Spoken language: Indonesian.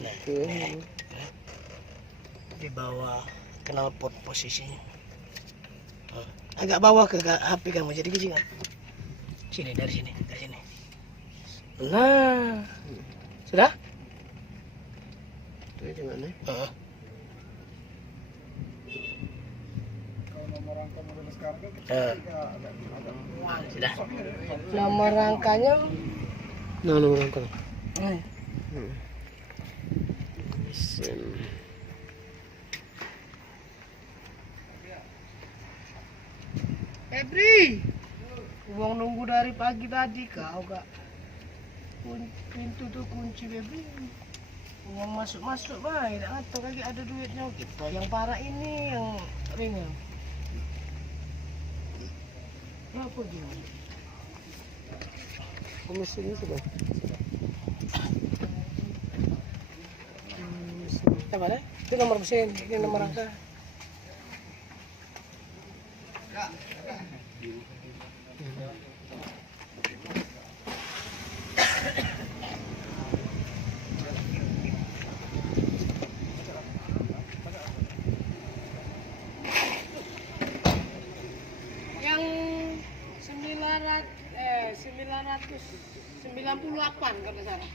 Nah, di bawah knalpot posisinya. Agak bawah ke HP kamu, jadi gini kan? Sini, dari sini. Nah, sudah? Itu di mana? Kalau nomor rangka mobil sekarang kan kita Sudah. Nomor rangkanya? Nomor rangka. Mesin. Febri, uang nunggu dari pagi tadi kau gak pintu tuh kunci Febri. Uang masuk baik, atau lagi ada duitnya gitu. Yang parah ini yang ringan. Apa dia? Mesinnya sudah. Coba deh, itu nomor mesin, ini nomor rangka. Yang 998 kalau salah.